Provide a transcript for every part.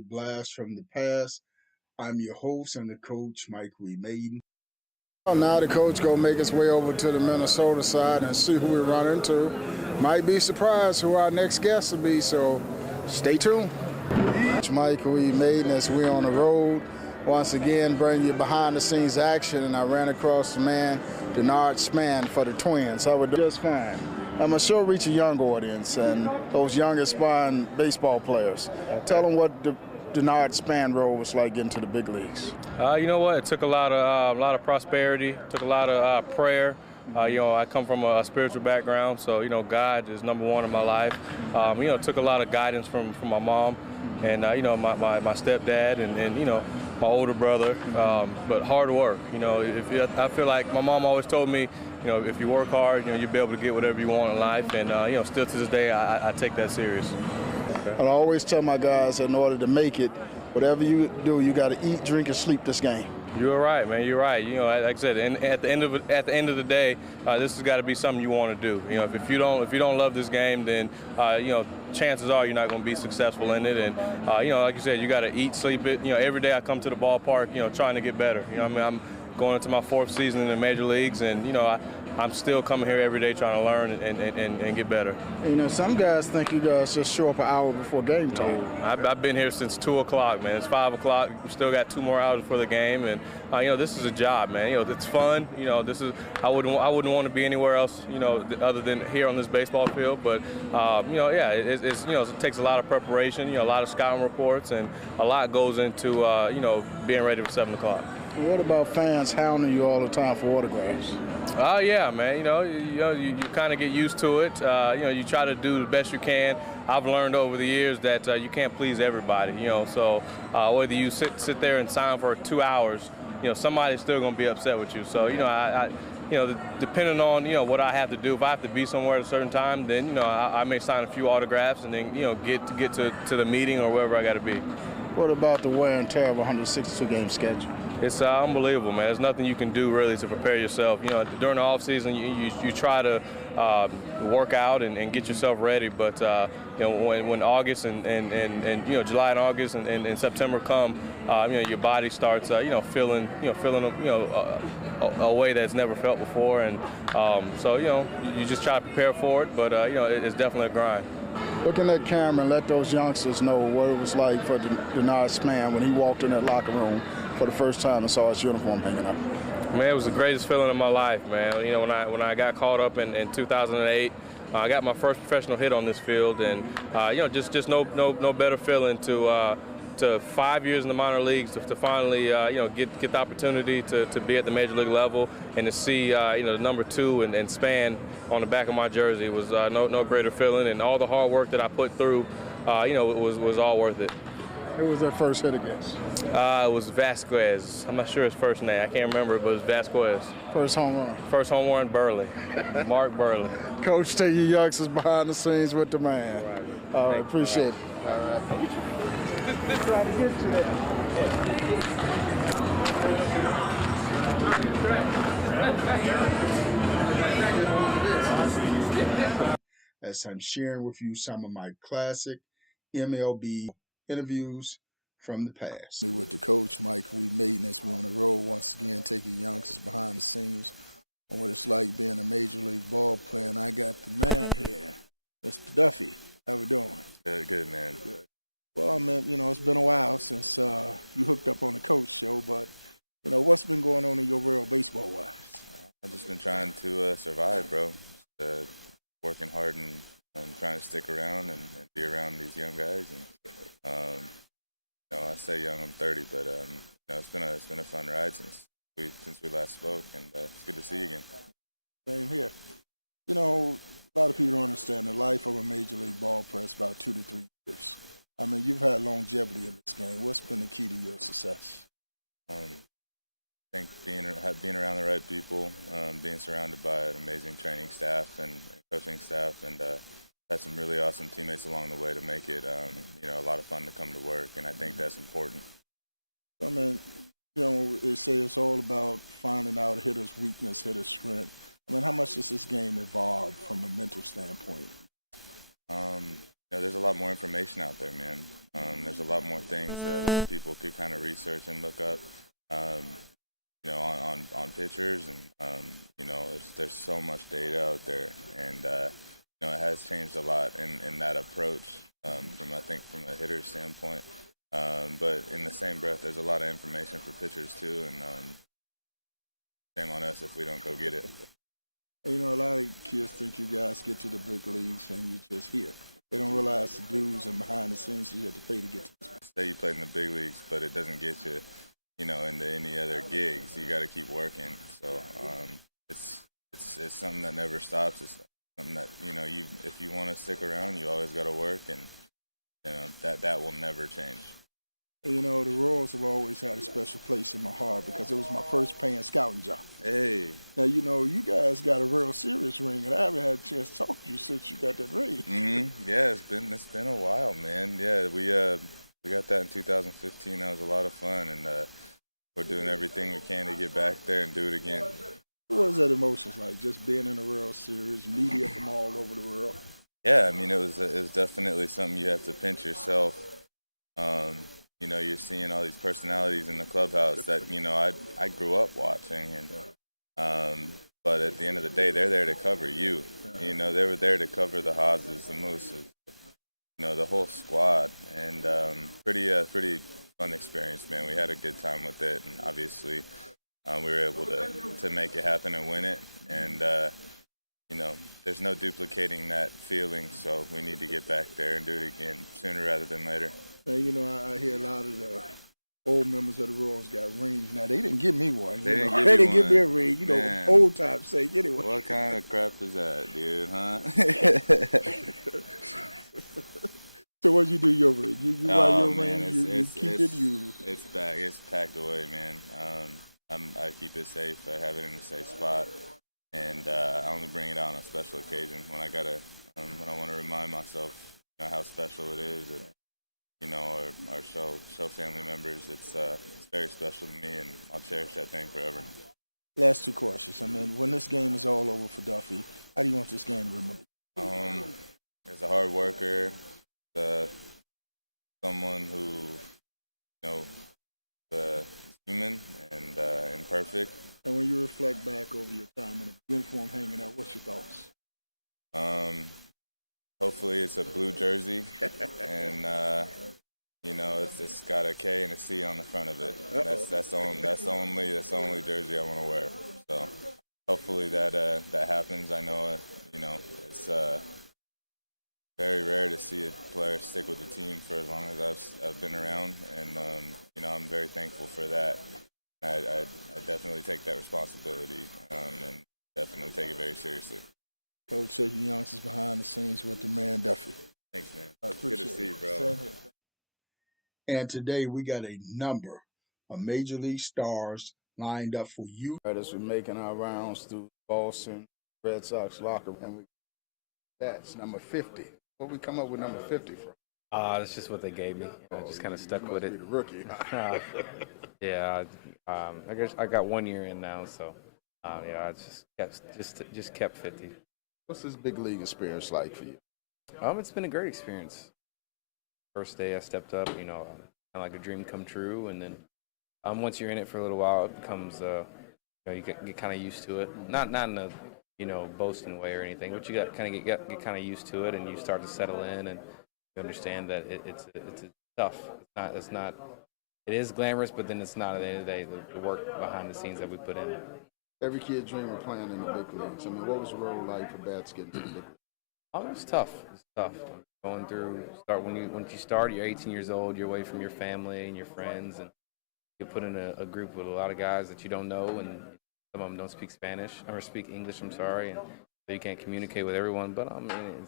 Blast from the past. I'm your host and the coach, Mayden. Well, now the coach gonna make his way over to the Minnesota side and see who we run into. Might be surprised who our next guest will be, so stay tuned. Mayden as we on the road. Once again, bring you behind the scenes action, and I ran across the man, Denard for the Twins. I would do just fine. I'm going to sure reach a young audience and those young aspiring baseball players. Tell them what the Denard role was like getting to the big leagues. You know what? It took a lot of prosperity. Took a lot of prayer. I come from a spiritual background, so God is number one in my life. It took a lot of guidance from my mom, and my stepdad, and my older brother. But hard work. I feel like my mom always told me, if you work hard, you'll be able to get whatever you want in life, and still to this day, I take that serious. Okay. I always tell my guys that in order to make it, whatever you do, you got to eat, drink, and sleep this game. You're right, man. You're right. Like I said, and at the end of the day, this has got to be something you want to do. If you don't love this game, then chances are you're not going to be successful in it. And like you said, you got to eat, sleep it. Every day I come to the ballpark, trying to get better. I'm going into my 4th season in the major leagues, and I'm still coming here every day trying to learn and get better. Some guys think you guys just show up an hour before game time. I've been here since 2 o'clock, man. It's 5 o'clock. We still got 2 more hours before the game, and this is a job, man. It's fun. I wouldn't want to be anywhere else, other than here on this baseball field. But it takes a lot of preparation, a lot of scouting reports, and a lot goes into being ready for 7 o'clock. What about fans hounding you all the time for autographs? Yeah, man. You kind of get used to it. You try to do the best you can. I've learned over the years that you can't please everybody. So whether you sit there and sign for 2 hours, somebody's still going to be upset with you. So depending on what I have to do, if I have to be somewhere at a certain time, then I may sign a few autographs and then get to the meeting or wherever I got to be. What about the wear and tear of a 162-game schedule? It's unbelievable, man. There's nothing you can do really to prepare yourself. During the off season, you try to work out and get yourself ready. But when August and July and August and September come, your body starts feeling a way that's never felt before, and so you just try to prepare for it. But it's definitely a grind. Look in that camera and let those youngsters know what it was like for Denard when he walked in that locker room for the first time and saw his uniform hanging up. Man, it was the greatest feeling of my life, man. When I got caught up in 2008, I got my first professional hit on this field, and just no better feeling to 5 years in the minor leagues to finally get the opportunity to be at the major league level and to see the number 2 and span on the back of my jersey was no greater feeling, and all the hard work that I put through it was all worth it. Who was that first hit against? It was Vasquez. I'm not sure his first name. I can't remember it, but it was Vasquez. First home run? First home run, Burley. Mark Burley. Coach, take your youngsters behind the scenes with the man. All right, appreciate it. All right. Try to get to that. As I'm sharing with you some of my classic MLB interviews from the past. Me with the coach, Mayden, as we're on the road once again, taking youngsters behind the scenes on what it's like being a major league ball player. And I got the man here, Mr. Duffy. How we doing? Good, man. Good. Well, I mean, it's been a while since you hooked up on the coach show, but what's been going on in your world baseball-wise? I've just been trying to survive, bro. Working hard and trying to stick around and be around these young guys. And I say young, I'm 30, but it's been a fun ride since we last spoke, and it's good to see you again. Same here. A lot of people don't understand the life of a major league ball player is about 2 to 3 years. I mean, you've had longevity in this game. What's been the key to your success? I think being around the right people, being surrounded by an amazing training staff and coaching staff, and had some really awesome teammates along the way to make it, a lot of fun to come to work, and I think that's important. I mean, they say it's all about finding out hitter's weakness, hitter's strength. I mean, how much does this game evolve from a mental standpoint? there's a lot more information out there, man. There's a lot more things that people could kind of research and look up, um, on pitchers, and there's so much data out there, and it has changed a lot in that approach from a hitter's standpoint. But in the same breath, there's a lot of information for pitchers too, and shame on us if we don't go get it. A lot of kids think you guys get to the big leagues and you just here. They don't realize the dues and behind the scenes you have to pay to get to this. Say you played in the big leagues, but it doesn't get you, into any other gigs. You got to keep working. So it's something that never stops. It's something that if you want to stick around, you always got to work, and that will never change. And, the Royals have always had a special place in my heart because it was my first paying scouting job. Hey. Now, you guys got a real serious ring, and I haven't had a chance to talk to you since you got that ring. Mm-hmm. Yeah, it's been a while, man. Yeah, we got that in 2015. That was a lot of fun, and we're doing everything we can to get back there and do it again. What was that emotions like, just being in a World Series, media from all over the world? Yeah, I mean, it was definitely something you have to pinch yourself. You're seeing all these personalities in the clubhouse that I grew up watching, and but at the end of the day, they're there to cover you. They were there to cover the Hodges, the Mooses, the whole squad, and pretty fun experience, man. We had a good time with it, and obviously we were able to make it happen and win it, and there's no duplicating that feeling, so we need to get back there and do it again sooner rather than later. Now, I hear a lot of the old members of the Royals got rings. Now, they didn't give me one. They didn't give me a ring, Man. Old time sake anyway. What kind of crap is that, dude, huh? So what you do your ring? You buy your man, ring, you keep it, It's back. It's packed away, man. I keep it safe. I have it in a safe spot, and I only bring it out on a special occasion when I want to remind myself how special it is. Or show family members. It's very special to me, and I'll cherish that thing forever. Last two questions. I mean, when this game is all over for Duffy, how do you want this game to remember? As a hard worker, someone who is human and imperfect. And when you reflect back over your time in a uniform hanging out, what's your thoughts? Hopefully it's a blue jersey, and it's got a K and a C on the front of it. That's the only jersey I want to wear. So hopefully that happens. I know it's very rare to see a player stick with the team for as long as I've been around, and I'm very thankful for that. I definitely take that responsibility, and definitely take it very seriously. Coach shaking youngsters behind the scenes with the man Duffy. Thanks, man. I appreciate Good to see you, it. bro. And today we got a number of Major League stars lined up for you. As we're making our rounds through Boston Red Sox locker room, that's number 50. Where we come up with number 50 from? That's just what they gave me. I just kind of stuck with it. Be the rookie. Yeah, I guess I got 1 year in now, so I just kept 50. What's this big league experience like for you? It's been a great experience. First day I stepped up, kind of like a dream come true, and then once you're in it for a little while, it becomes you get kind of used to it. Not in a boasting way or anything, but you get kind of used to it, and you start to settle in, and you understand that it's tough. It's not. It is glamorous, but then it's not at the end of the day the work behind the scenes that we put in. Every kid dream of playing in the big leagues. I mean, what was the role like for bats getting to the big leagues? Oh, it's tough. It's tough. Once you start, you're 18 years old. You're away from your family and your friends, and you put in a group with a lot of guys that you don't know, and some of them don't speak Spanish or speak English. I'm sorry, and so you can't communicate with everyone. But I mean,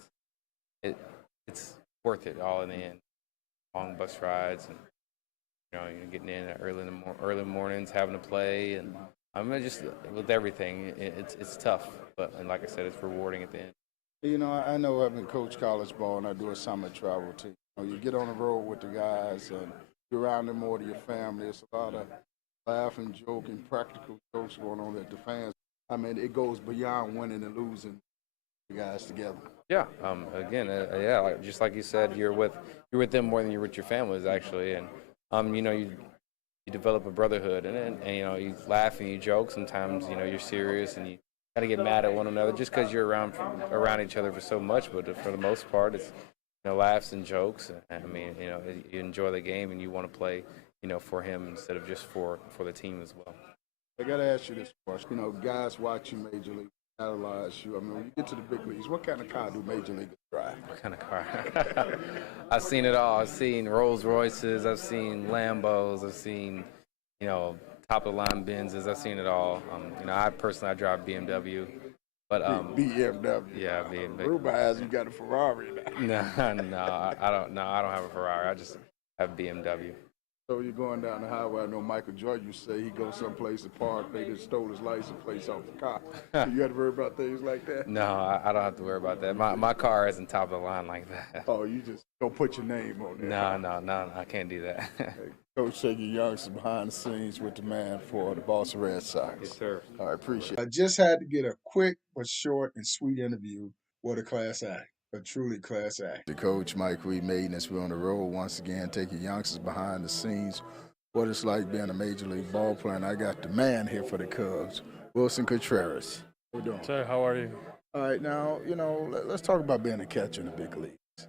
it's worth it all in the end. Long bus rides, and you're getting in early mornings, having to play, and I mean, just with everything, it's tough. And like I said, it's rewarding at the end. I know having coached college ball and I do a summer travel too. You get on the road with the guys and you're around them more to your family. It's a lot of laughing, joking, practical jokes going on at the fans. I mean, it goes beyond winning and losing. you guys together? Yeah. Again, yeah, just like you said, you're with them more than you're with your families, actually, and you develop a brotherhood, and you laugh and you joke. Sometimes you're serious and you kind of get mad at one another just because you're around each other for so much. But for the most part, it's laughs and jokes. I mean, you enjoy the game and you want to play, for him instead of just for the team as well. I got to ask you this question. Guys watching Major League analyze you. I mean, when you get to the big leagues, what kind of car do Major Leaguers drive? What kind of car? I've seen it all. I've seen Rolls Royces. I've seen Lambos. I've seen, top of the line Benzes. I've seen it all. I personally drive BMW. But BMW. Yeah, BMW. Rumor has you got a Ferrari now. No, I don't. No, I don't have a Ferrari. I just have BMW. So you're going down the highway. I know Michael Jordan used to say he goes someplace to park. They just stole his license plate off the car. You got to worry about things like that? No, I don't have to worry about that. My car isn't top of the line like that. Oh, you just don't put your name on there. No, I can't do that. Coach Shaky Young's behind the scenes with the man for the Boston Red Sox. Yes, sir. All right, appreciate it. I just had to get a quick but short and sweet interview with a class act. A truly class act. The coach, Mayden, as we're on the road once again, taking youngsters behind the scenes, what it's like being a major league ball player. And I got the man here for the Cubs, Wilson Contreras. How you doing? Sir, how are you? All right, now, let's talk about being a catcher in the big leagues.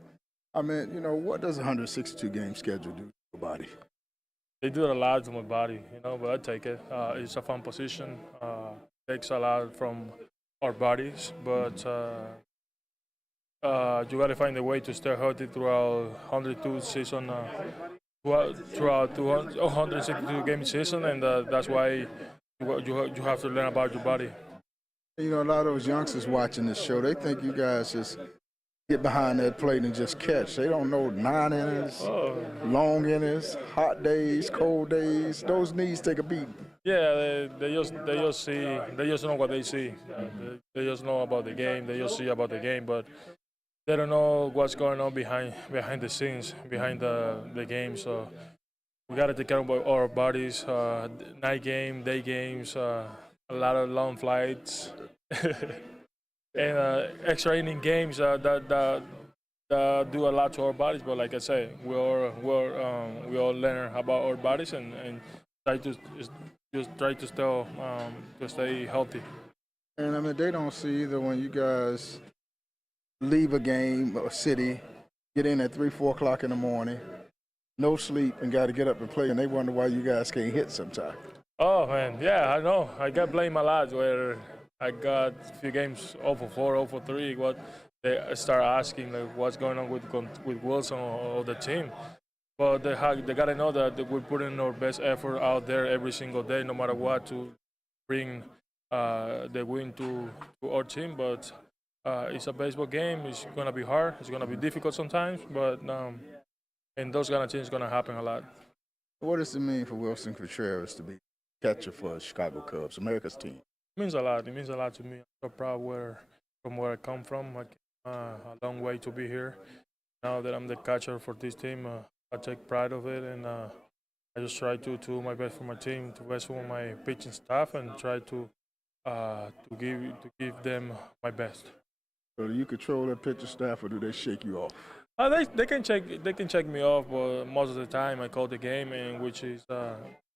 I mean, what does a 162-game schedule do to your body? They do a lot to my body, but I take it. It's a fun position. Takes a lot from our bodies, but you got to find a way to stay healthy throughout 102 season, throughout 162 game season, and that's why you have to learn about your body. A lot of those youngsters watching this show, they think you guys just get behind that plate and just catch. They don't know 9 innings, long innings, hot days, cold days. Those knees take a beating. Yeah, they just know what they see. They just know about the game. They just see about the game, but they don't know what's going on behind the scenes, behind the game. So we got to take care of our bodies. Night game, day games, a lot of long flights, and extra inning games that do a lot to our bodies. But like I say, we all learn about our bodies and try to stay healthy. And I mean, they don't see either when you guys leave a game or city, get in at 3, 4 o'clock in the morning, no sleep, and got to get up and play, and they wonder why you guys can't hit sometimes. Oh, man, yeah, I know. I got blamed a lot where I got a few games 0 for 4, 0 for 3, what they start asking, like, what's going on with Wilson or the team. But they got to know that we're putting our best effort out there every single day, no matter what, to bring the win to our team. But it's a baseball game. It's going to be hard. It's going to be difficult sometimes, but and those kind of things going to happen a lot. What does it mean for Wilson Contreras to be catcher for the Chicago Cubs, America's team? It means a lot. It means a lot to me. I'm so proud from where I come from. I came a long way to be here. Now that I'm the catcher for this team, I take pride of it, and I just try to do my best for my team, to best for my pitching staff, and try to give them my best. So do you control that pitcher staff, or do they shake you off? They can check me off, but most of the time I call the game, and which is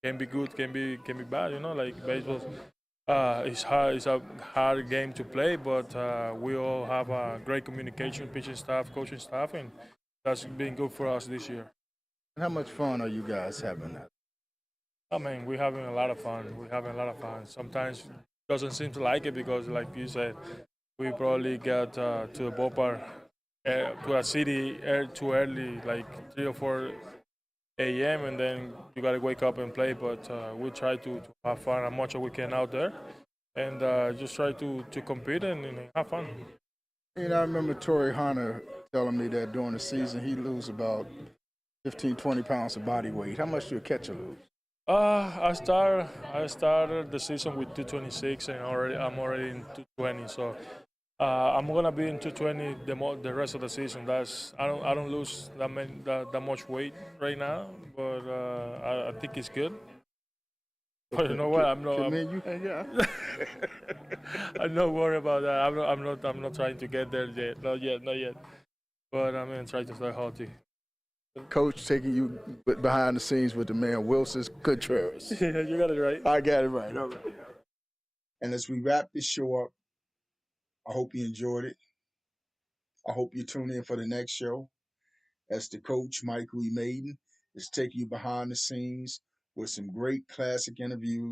can be good, can be bad. Like baseball, it's hard. It's a hard game to play, but we all have a great communication, pitching staff, coaching staff, and that's been good for us this year. And how much fun are you guys having? I mean, we're having a lot of fun. Sometimes it doesn't seem to like it because, like you said, we probably get to the ballpark, to a city too early, like 3 or 4 a.m., and then you got to wake up and play. But we try to have fun as much as we can out there, and just try to compete and have fun. I remember Torrey Hunter telling me that during the season he lose about 15, 20 pounds of body weight. How much do a catcher lose? I started the season with 226, and I'm already in 220. So I'm gonna be in 220 the rest of the season. I don't lose that much weight right now, but I think it's good. But you know what? I'm not. Can me and you hang out? I'm not worried about that. I'm not trying to get there yet. Not yet. Not yet. But I'm gonna try to stay healthy. Coach taking you behind the scenes with the man Wilson Contreras. Yeah, you got it right. I got it right. All right. And as we wrap this show up, I hope you enjoyed it. I hope you tune in for the next show. As the coach, Mayden, is taking you behind the scenes with some great classic interviews.